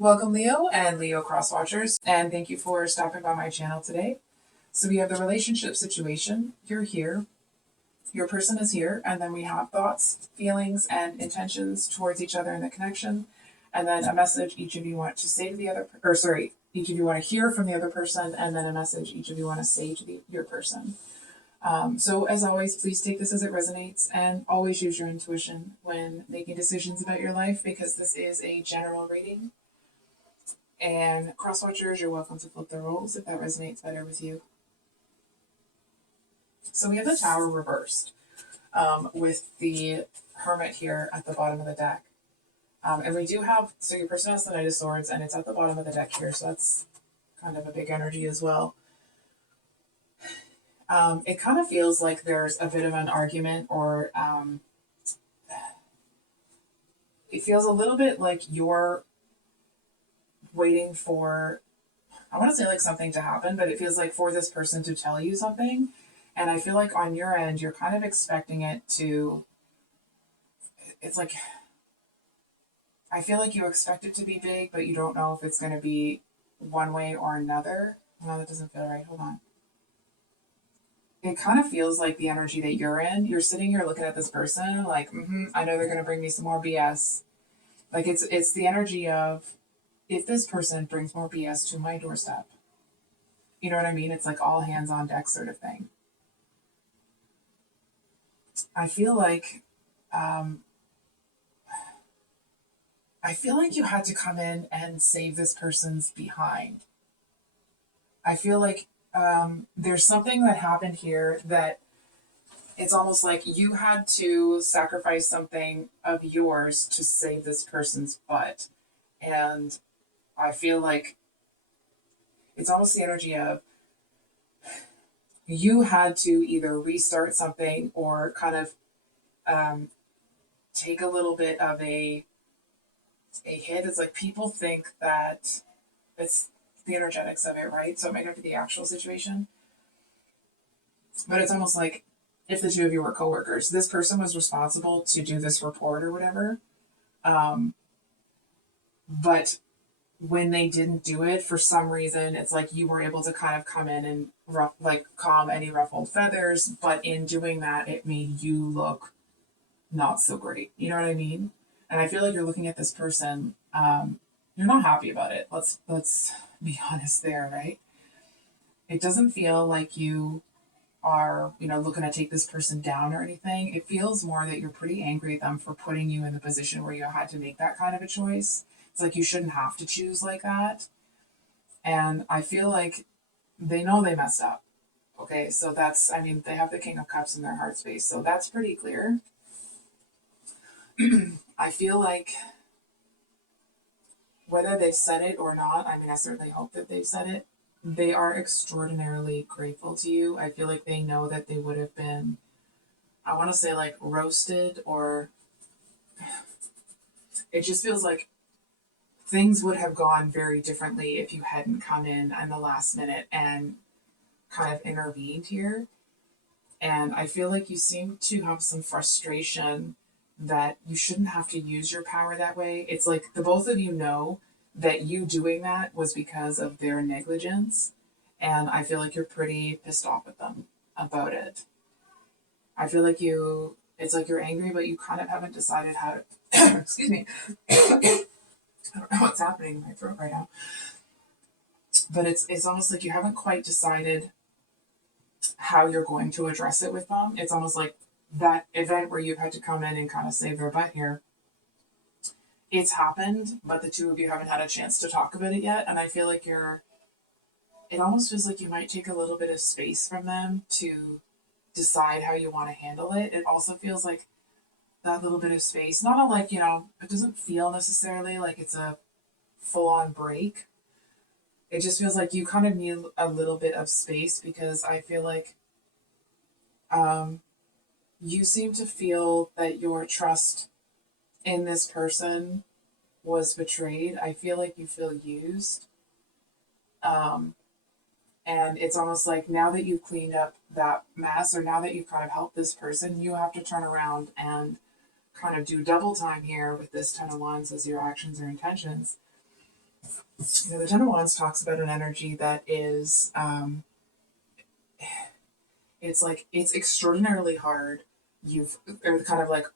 Welcome, Leo and Leo Crosswatchers, and thank you for stopping by my channel today. So we have the relationship situation. You're here. Your person is here, and then we have thoughts, feelings, and intentions towards each other in the connection, and then a message each of you want to say to the other, each of you want to hear from the other person, and then a message each of you want to say to your person. So as always, please take this as it resonates, and always use your intuition when making decisions about your life, because this is a general reading. And crosswatchers, you're welcome to flip the roles if that resonates better with you. So we have the Tower reversed, with the Hermit here at the bottom of the deck. And we do have, so your person has the Knight of Swords, and it's at the bottom of the deck here, so that's kind of a big energy as well. It kind of feels like there's a bit of an argument, or it feels a little bit like you're waiting for, I want to say like something to happen, but it feels like for this person to tell you something. And I feel like on your end, you're kind of expecting it to, it's like, I feel like you expect it to be big, but you don't know if it's going to be one way or another. No, that doesn't feel right. Hold on. It kind of feels like the energy that you're in. You're sitting here looking at this person like, I know they're going to bring me some more BS. Like it's the energy of, if this person brings more BS to my doorstep, you know what I mean? It's like all hands on deck sort of thing. I feel like you had to come in and save this person's behind. I feel like there's something that happened here that it's almost like you had to sacrifice something of yours to save this person's butt. And I feel like it's almost the energy of, you had to either restart something or kind of take a little bit of a hit. It's like people think that it's the energetics of it, right? So it might not be the actual situation. But it's almost like if the two of you were coworkers, this person was responsible to do this report or whatever. But when they didn't do it, for some reason, it's like you were able to kind of come in and calm any ruffled feathers. But in doing that, it made you look not so great. You know what I mean? And I feel like you're looking at this person. You're not happy about it. Let's be honest there, right? It doesn't feel like you are, looking to take this person down or anything. It feels more that you're pretty angry at them for putting you in the position where you had to make that kind of a choice. It's like you shouldn't have to choose like that. And I feel like they know they messed up. Okay, so they have the King of Cups in their heart space, so that's pretty clear. I feel like whether they've said it or not, I certainly hope that they've said it, they are extraordinarily grateful to you. I feel like they know that they would have been, I want to say like roasted, or it just feels like things would have gone very differently if you hadn't come in the last minute and kind of intervened here. And I feel like you seem to have some frustration that you shouldn't have to use your power that way. It's like the both of you know that you doing that was because of their negligence. And I feel like you're pretty pissed off at them about it. I feel like it's like you're angry, but you kind of haven't decided how to, excuse me. I don't know what's happening in my throat right now. But it's almost like you haven't quite decided how you're going to address it with them. It's almost like that event where you've had to come in and kind of save their butt here. It's happened, but the two of you haven't had a chance to talk about it yet. And I feel like it almost feels like you might take a little bit of space from them to decide how you want to handle it. It also feels like that little bit of space, not a like, it doesn't feel necessarily like it's a full on break. It just feels like you kind of need a little bit of space, because I feel like you seem to feel that your trust in this person was betrayed. I feel like you feel used. And it's almost like now that you've cleaned up that mess, or now that you've kind of helped this person, you have to turn around and kind of do double time here with this 10 of Wands as your actions or intentions. The Ten of Wands talks about an energy that is, it's like, it's extraordinarily hard. Or kind of like,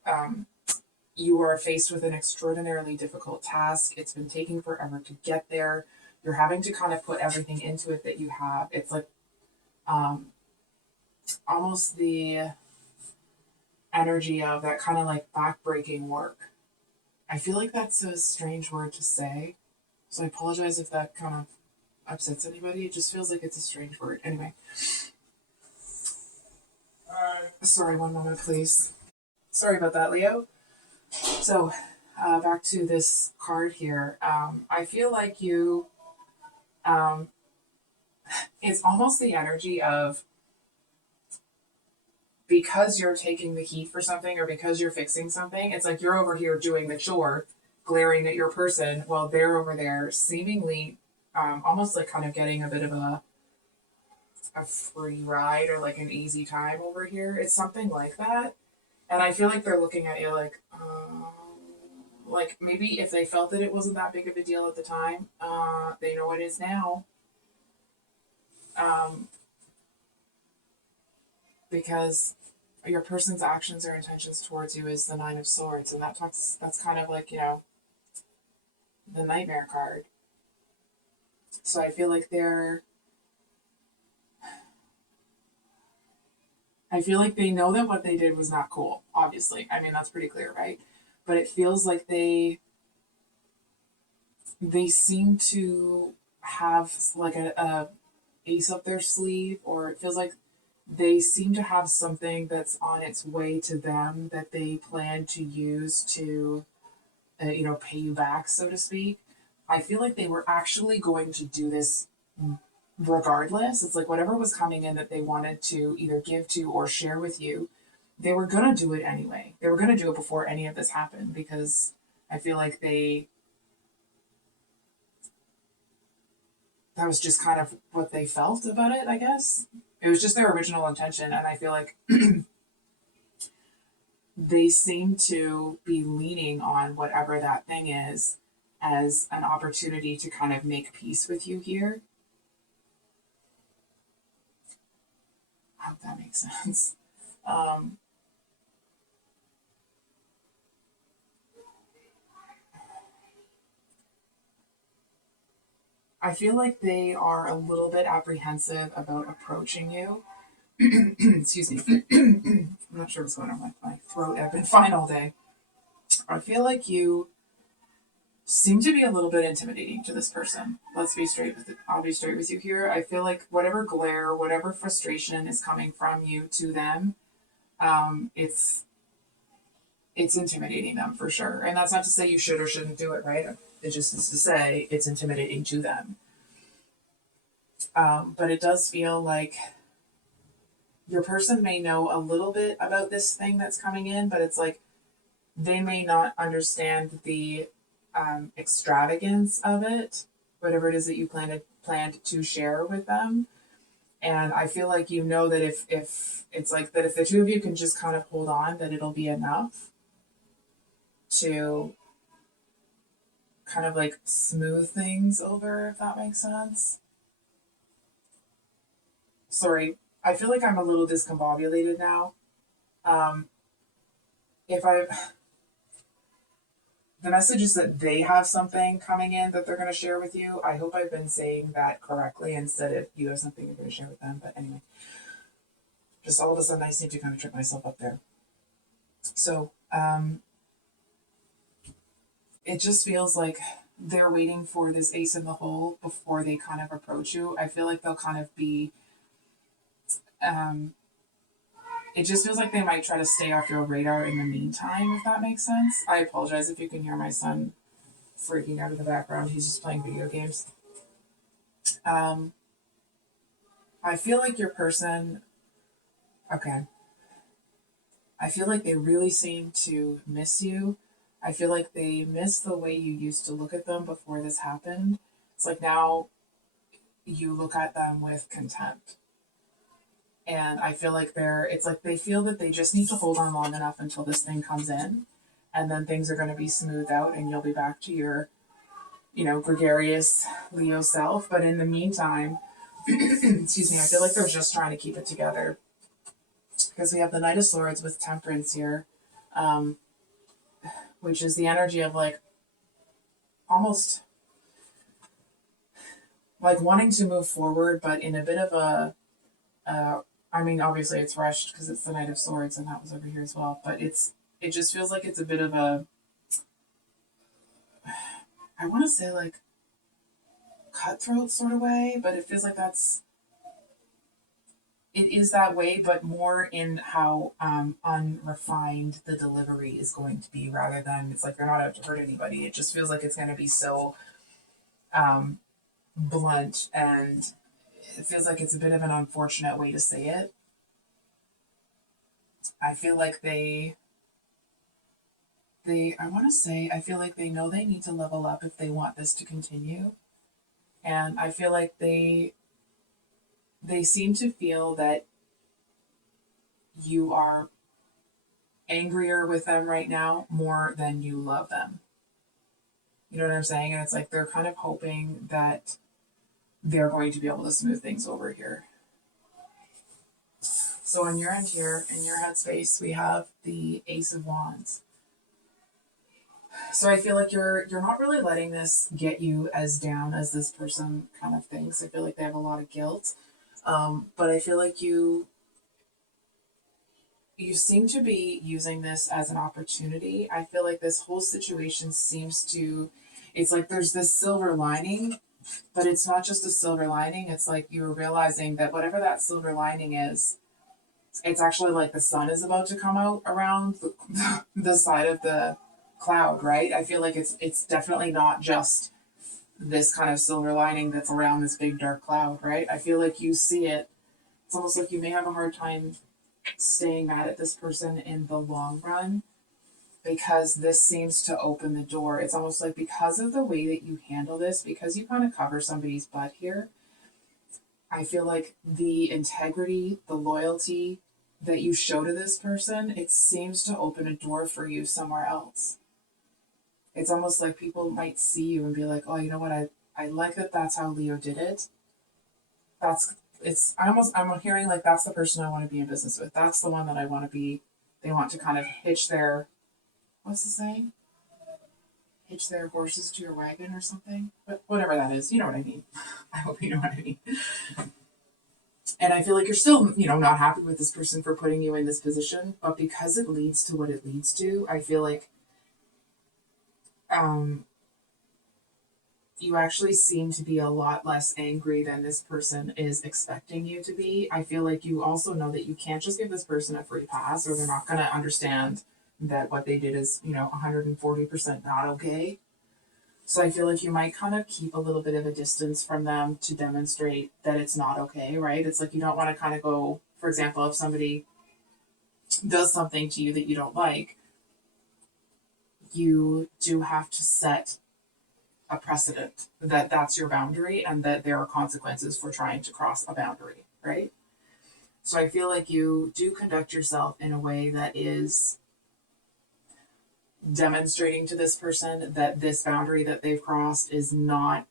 you are faced with an extraordinarily difficult task. It's been taking forever to get there. You're having to kind of put everything into it that you have. It's like, um, almost the energy of that kind of like backbreaking work. I feel like that's a strange word to say. So I apologize if that kind of upsets anybody. It just feels like it's a strange word. Anyway. Sorry, one moment, please. Sorry about that, Leo. So, back to this card here. I feel like you, um, it's almost the energy of, because you're taking the heat for something or because you're fixing something, it's like you're over here doing the chore, glaring at your person while they're over there seemingly almost like kind of getting a bit of a free ride or like an easy time over here. It's something like that. And I feel like they're looking at you like maybe if they felt that it wasn't that big of a deal at the time, they know it is now. Um, because your person's actions or intentions towards you is the Nine of Swords, and that's kind of like, the Nightmare card. So I feel like they know that what they did was not cool, obviously. I mean, that's pretty clear, right? But it feels like they seem to have like a ace up their sleeve, or it feels like they seem to have something that's on its way to them that they plan to use to, pay you back, so to speak. I feel like they were actually going to do this regardless. It's like whatever was coming in that they wanted to either give to or share with you, they were going to do it anyway. They were going to do it before any of this happened because I feel like that was just kind of what they felt about it, I guess. It was just their original intention, and I feel like they seem to be leaning on whatever that thing is as an opportunity to kind of make peace with you here. I hope that makes sense. Um, I feel like they are a little bit apprehensive about approaching you. Excuse me. I'm not sure what's going on with my throat. I've been fine all day. I feel like you seem to be a little bit intimidating to this person. Let's be straight with it. I'll be straight with you here. I feel like whatever glare, whatever frustration is coming from you to them, it's intimidating them for sure. And that's not to say you should or shouldn't do it, right? It just is to say it's intimidating to them. But it does feel like your person may know a little bit about this thing that's coming in, but it's like they may not understand the extravagance of it, whatever it is that you planned to share with them. And I feel like you know that if it's like that, if the two of you can just kind of hold on, that it'll be enough to kind of like smooth things over, if that makes sense. Sorry, I feel like I'm a little discombobulated now. Um, if I the message is that they have something coming in that they're going to share with you. I hope I've been saying that correctly instead of you have something you're going to share with them. But anyway, just all of a sudden I seem to kind of trip myself up there. So it just feels like they're waiting for this ace in the hole before they kind of approach you. I feel like they'll kind of be, um, it just feels like they might try to stay off your radar in the meantime, if that makes sense. I apologize if you can hear my son freaking out in the background. He's just playing video games. Um, I feel like your person, okay, I feel like they really seem to miss you. I feel like they miss the way you used to look at them before this happened. It's like now you look at them with contempt. And I feel like it's like they feel that they just need to hold on long enough until this thing comes in. And then things are going to be smoothed out and you'll be back to your gregarious Leo self. But in the meantime, excuse me, I feel like they're just trying to keep it together because we have the Knight of Swords with Temperance here, um, which is the energy of like almost like wanting to move forward, but in a bit of I mean, obviously it's rushed because it's the Knight of Swords and that was over here as well, but it just feels like it's a bit of a, I want to say like cutthroat sort of way, but it feels like it is that way, but more in how unrefined the delivery is going to be rather than it's like they're not out to hurt anybody. It just feels like it's going to be so um, blunt, and it feels like it's a bit of an unfortunate way to say it. I feel like I want to say I feel like they know they need to level up if they want this to continue, and I feel like they seem to feel that you are angrier with them right now more than you love them. You know what I'm saying? And it's like they're kind of hoping that they're going to be able to smooth things over here. So on your end here, in your headspace, we have the Ace of Wands. So I feel like you're not really letting this get you as down as this person kind of thinks. I feel like they have a lot of guilt, but I feel like you seem to be using this as an opportunity. I feel like this whole situation seems to, it's like there's this silver lining, but it's not just a silver lining. It's like you're realizing that whatever that silver lining is, it's actually like the sun is about to come out around the side of the cloud, right? I feel like it's definitely not just this kind of silver lining that's around this big dark cloud, right? I feel like you see it. It's almost like you may have a hard time staying mad at this person in the long run because this seems to open the door. It's almost like because of the way that you handle this, because you kind of cover somebody's butt here, I feel like the integrity, the loyalty that you show to this person, it seems to open a door for you somewhere else. It's almost like people might see you and be like, oh, you know what? I like that that's how Leo did it. That's I'm hearing like that's the person I want to be in business with. That's the one that I want to be. They want to kind of hitch their, what's the saying? Hitch their horses to your wagon or something. But whatever that is, you know what I mean. I hope you know what I mean. And I feel like you're still, not happy with this person for putting you in this position, but because it leads to what it leads to, I feel like um, you actually seem to be a lot less angry than this person is expecting you to be. I feel like you also know that you can't just give this person a free pass or they're not going to understand that what they did is, 140% not okay. So I feel like you might kind of keep a little bit of a distance from them to demonstrate that it's not okay, right? It's like you don't want to kind of go, for example, if somebody does something to you that you don't like, you do have to set a precedent that that's your boundary and that there are consequences for trying to cross a boundary, right? So I feel like you do conduct yourself in a way that is demonstrating to this person that this boundary that they've crossed is not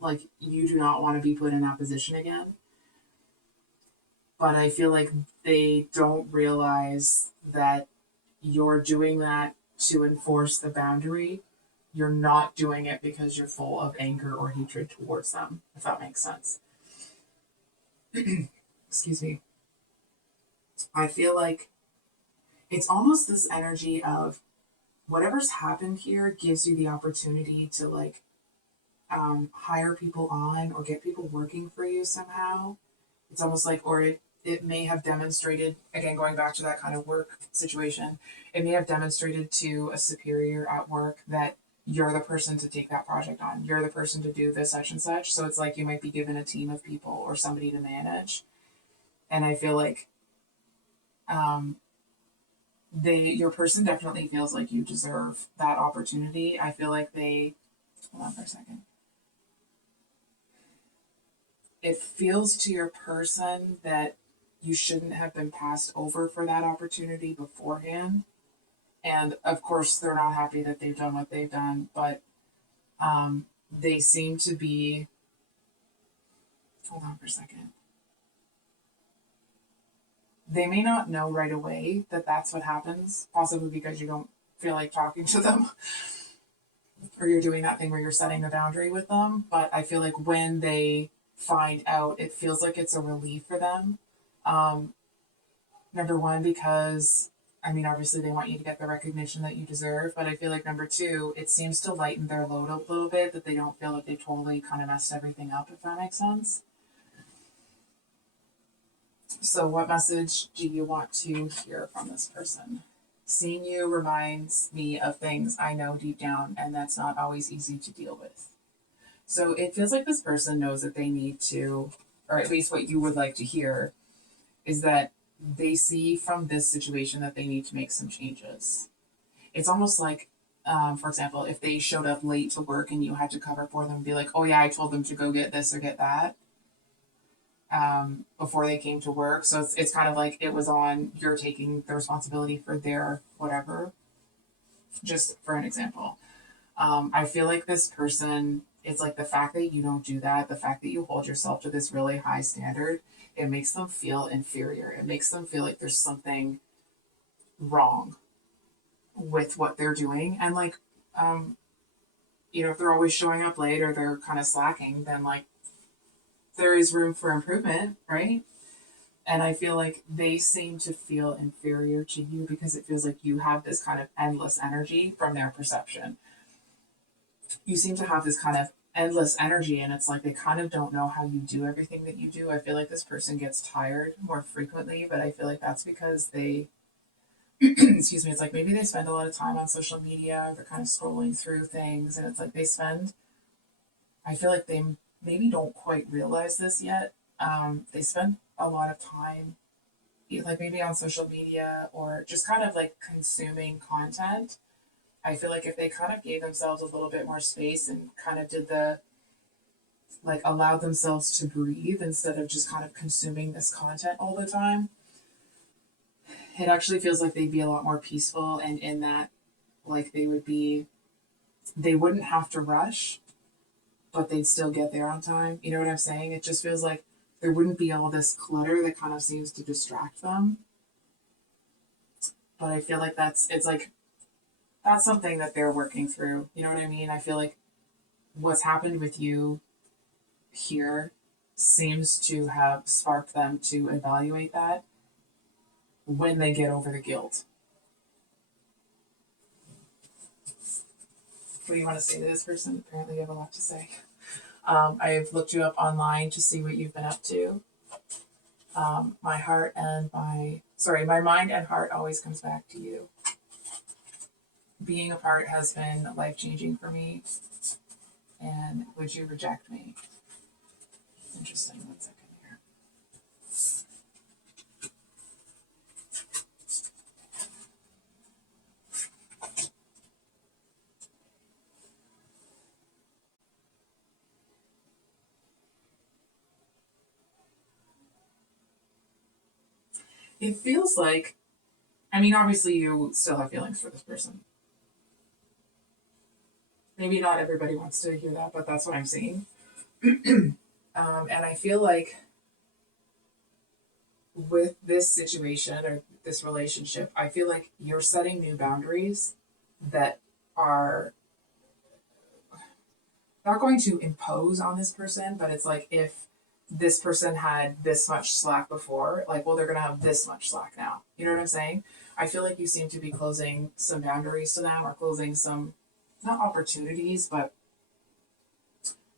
like you do not want to be put in that position again. But I feel like they don't realize that you're doing that to enforce the boundary. You're not doing it because you're full of anger or hatred towards them, if that makes sense. Excuse me. I feel like it's almost this energy of whatever's happened here gives you the opportunity to like hire people on or get people working for you somehow. It's almost like, or it may have demonstrated, again, going back to that kind of work situation, it may have demonstrated to a superior at work that you're the person to take that project on. You're the person to do this, such and such. So it's like you might be given a team of people or somebody to manage. And I feel like um, your person definitely feels like you deserve that opportunity. I feel like hold on for a second. It feels to your person that you shouldn't have been passed over for that opportunity beforehand. And of course, they're not happy that they've done what they've done, but they seem to be, hold on for a second. They may not know right away that that's what happens, possibly because you don't feel like talking to them or you're doing that thing where you're setting the boundary with them. But I feel like when they find out, it feels like it's a relief for them. Um, Number one, because I mean, obviously they want you to get the recognition that you deserve, but I feel like number two, it seems to lighten their load a little bit that they don't feel like they totally kind of messed everything up, if that makes sense. So, what message do you want to hear from this person? Seeing you reminds me of things I know deep down, and that's not always easy to deal with. So, it feels like this person knows that they need to, or at least what you would like to hear, is that they see from this situation that they need to make some changes. It's almost like, for example, if they showed up late to work and you had to cover for them, be like, oh yeah, I told them to go get this or get that, before they came to work. So it's kind of like it was on, you're taking the responsibility for their whatever, just for an example. I feel like this person, it's like the fact that you don't do that, the fact that you hold yourself to this really high standard, it makes them feel inferior. It makes them feel like there's something wrong with what they're doing. And like, um, if they're always showing up late or they're kind of slacking, then like there is room for improvement, right? And I feel like they seem to feel inferior to you because it feels like you have this kind of endless energy from their perception. You seem to have this kind of endless energy, and it's like they kind of don't know how you do everything that you do. I feel like this person gets tired more frequently, but I feel like that's because they, excuse me, it's like maybe they spend a lot of time on social media, they're kind of scrolling through things, and it's like I feel like they maybe don't quite realize this yet. They spend a lot of time, like maybe on social media or just kind of like consuming content. I feel like if they kind of gave themselves a little bit more space and kind of did the, like, allowed themselves to breathe instead of just kind of consuming this content all the time, it actually feels like they'd be a lot more peaceful, and in that, like, they wouldn't have to rush, but they'd still get there on time. You know what I'm saying? It just feels like there wouldn't be all this clutter that kind of seems to distract them. But I feel like it's like that's something that they're working through. You know what I mean? I feel like what's happened with you here seems to have sparked them to evaluate that when they get over the guilt. What do you want to say to this person? Apparently, you have a lot to say. I've looked you up online to see what you've been up to. My mind and heart always comes back to you. Being apart has been life changing for me. And would you reject me? Interesting. 1 second here. It feels like, I mean, obviously you still have feelings for this person. Maybe not everybody wants to hear that, but that's what I'm seeing. And I feel like with this situation or this relationship, I feel like you're setting new boundaries that are not going to impose on this person, but it's like if this person had this much slack before, like, well, they're going to have this much slack now. You know what I'm saying? I feel like you seem to be closing some boundaries to them or closing some, not opportunities, but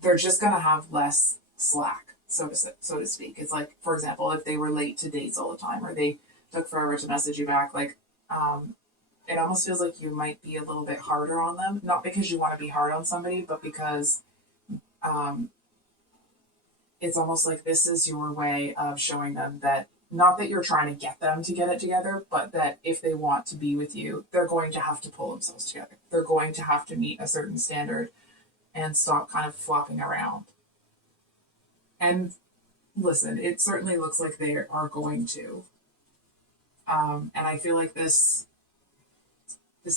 they're just going to have less slack, so to speak. It's like, for example, if they were late to dates all the time or they took forever to message you back, like, it almost feels like you might be a little bit harder on them. Not because you want to be hard on somebody, but because um, it's almost like this is your way of showing them that not that you're trying to get them to get it together, but that if they want to be with you, they're going to have to pull themselves together. They're going to have to meet a certain standard and stop kind of flopping around. And listen, it certainly looks like they are going to. And I feel like this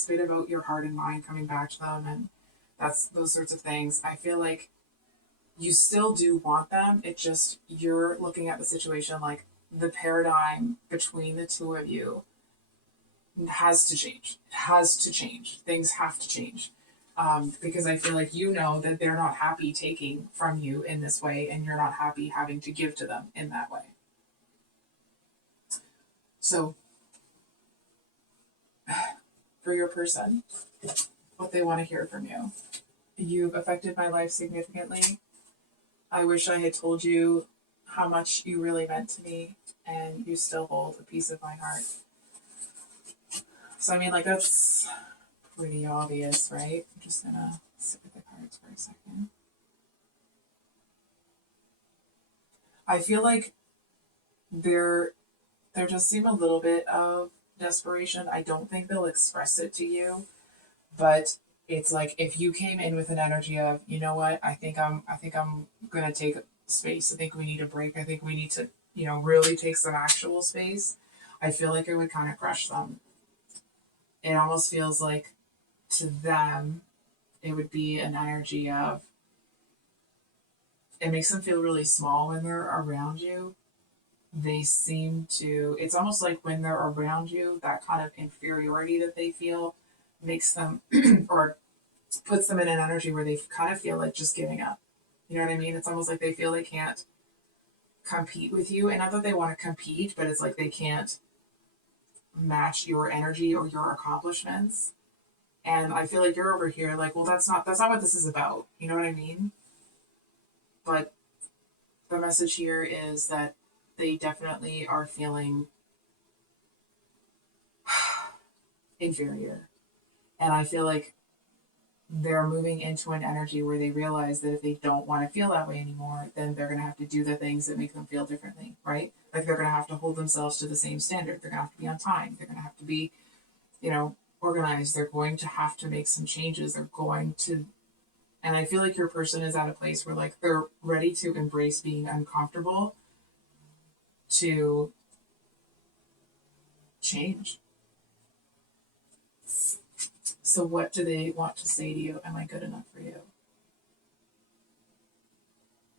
bit about your heart and mind coming back to them and That's those sorts of things. I feel like you still do want them. It just, you're looking at the situation like the paradigm between the two of you has to change. It has to change. Things have to change. Because I feel like you know that they're not happy taking from you in this way, and you're not happy having to give to them in that way. So, for your person, what they want to hear from you. You've affected my life significantly. I wish I had told you how much you really meant to me, and you still hold a piece of my heart. So, I mean, like, that's pretty obvious, right? I'm just gonna sit with the cards for a second. I feel like there does seem a little bit of desperation. I don't think they'll express it to you, but it's like if you came in with an energy of, you know what, I think I'm gonna take space. I think we need a break. I think we need to, really take some actual space. I feel like it would kind of crush them. It almost feels like to them it would be an energy of, it makes them feel really small when they're around you. They seem to, it's almost like when they're around you, that kind of inferiority that they feel makes them or puts them in an energy where they kind of feel like just giving up. You know what I mean? It's almost like they feel they can't compete with you. And not that they want to compete, but it's like they can't match your energy or your accomplishments. And I feel like you're over here like, well, that's not what this is about. You know what I mean? But the message here is that they definitely are feeling inferior. And I feel like they're moving into an energy where they realize that if they don't want to feel that way anymore, then they're going to have to do the things that make them feel differently, right? Like they're going to have to hold themselves to the same standard. They're going to have to be on time. They're going to have to be, organized. They're going to have to make some changes. They're going to, and I feel like your person is at a place where like they're ready to embrace being uncomfortable to change. So what do they want to say to you? Am I good enough for you?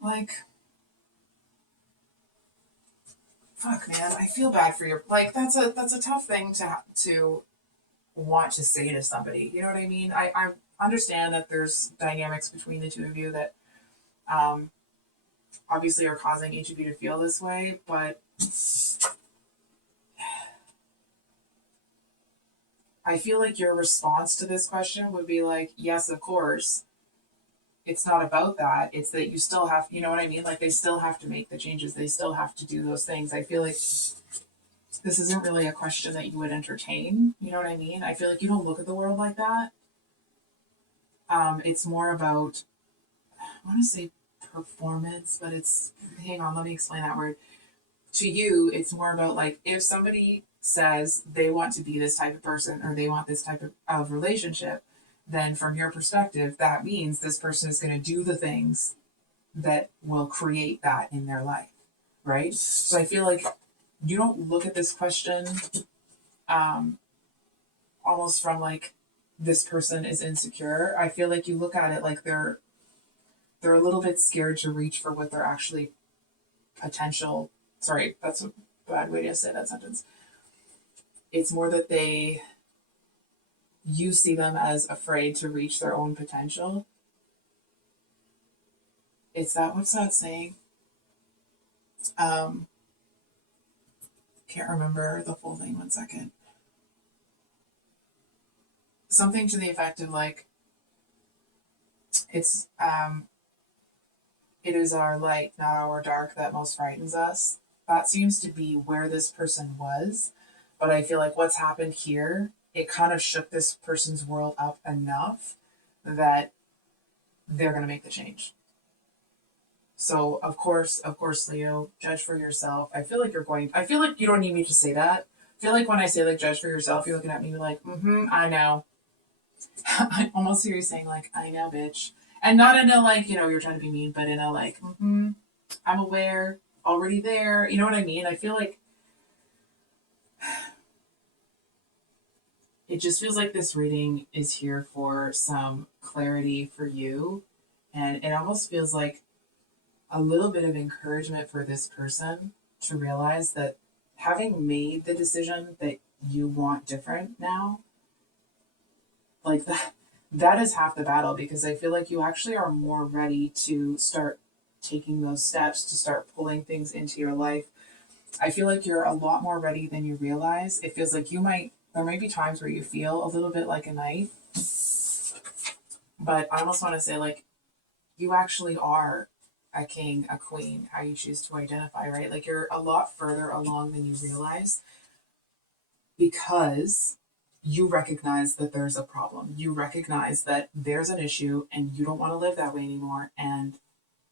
Like, fuck, man, I feel bad for your, like, that's a tough thing to want to say to somebody. You know what I mean? I understand that there's dynamics between the two of you that um, obviously are causing each of you to feel this way, but I feel like your response to this question would be like, yes, of course. It's not about that. It's that you still have, you know what I mean? Like they still have to make the changes. They still have to do those things. I feel like this isn't really a question that you would entertain. You know what I mean? I feel like you don't look at the world like that. It's more about, I want to say performance, but it's, hang on, let me explain that word. To you, it's more about like if somebody says they want to be this type of person or they want this type of relationship, then from your perspective, that means this person is going to do the things that will create that in their life, right? So I feel like you don't look at this question um, almost from like this person is insecure. I feel like you look at it like they're a little bit scared to reach for what they're actually potential. Sorry, that's a bad way to say that sentence. It's more that you see them as afraid to reach their own potential. What's that saying? Um, can't remember the full thing. 1 second. Something to the effect of like, it's it is our light, not our dark, that most frightens us. That seems to be where this person was. But I feel like what's happened here, it kind of shook this person's world up enough that they're going to make the change. So of course, Leo, judge for yourself. I feel like you don't need me to say that. I feel like when I say like judge for yourself, you're looking at me like, I know. I almost hear you saying like, I know, bitch. And not in a like, you're trying to be mean, but in a like, I'm aware, already there. You know what I mean? I feel like it just feels like this reading is here for some clarity for you. And it almost feels like a little bit of encouragement for this person to realize that having made the decision that you want different now, like that is half the battle, because I feel like you actually are more ready to start taking those steps, to start pulling things into your life. I feel like you're a lot more ready than you realize. It feels like there might be times where you feel a little bit like a knight, but I almost want to say, like, you actually are a king, a queen, how you choose to identify, right? Like, you're a lot further along than you realize, because you recognize that there's a problem. You recognize that there's an issue and you don't want to live that way anymore, and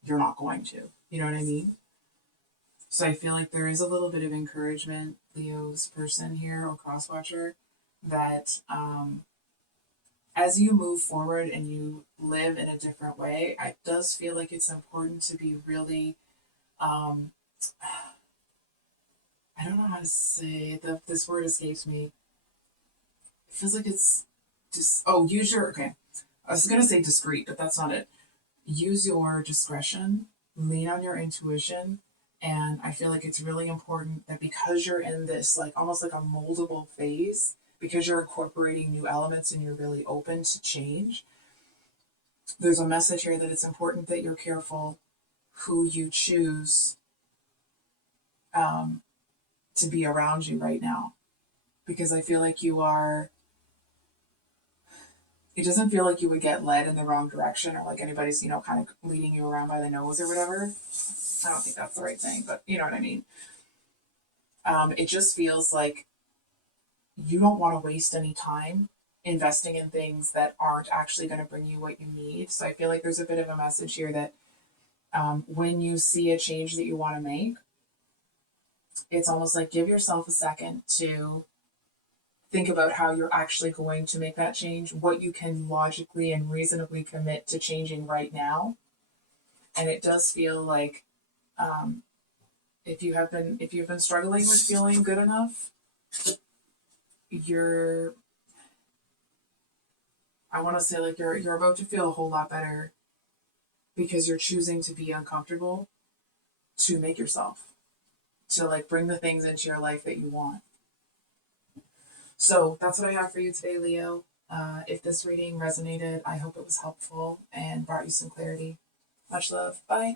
you're not going to. You know what I mean? So I feel like there is a little bit of encouragement, Leo's person here, or crosswatcher, that as you move forward and you live in a different way, it does feel like it's important to be really, um, I don't know how to say this word escapes me. It feels like it's just, okay. I was going to say discreet, but that's not it. Use your discretion, lean on your intuition. And I feel like it's really important that, because you're in this, like, almost like a moldable phase, because you're incorporating new elements and you're really open to change, there's a message here that it's important that you're careful who you choose um, to be around you right now. Because I feel like it doesn't feel like you would get led in the wrong direction, or like anybody's, kind of leading you around by the nose or whatever. I don't think that's the right thing, but you know what I mean. It just feels like you don't want to waste any time investing in things that aren't actually going to bring you what you need. So I feel like there's a bit of a message here that when you see a change that you want to make, it's almost like give yourself a second to think about how you're actually going to make that change, what you can logically and reasonably commit to changing right now. And it does feel like um, if you've been struggling with feeling good enough, you're I want to say, like, you're about to feel a whole lot better, because you're choosing to be uncomfortable to make yourself, to like bring the things into your life that you want. So that's what I have for you today, Leo. If this reading resonated, I hope it was helpful and brought you some clarity. Much love. Bye.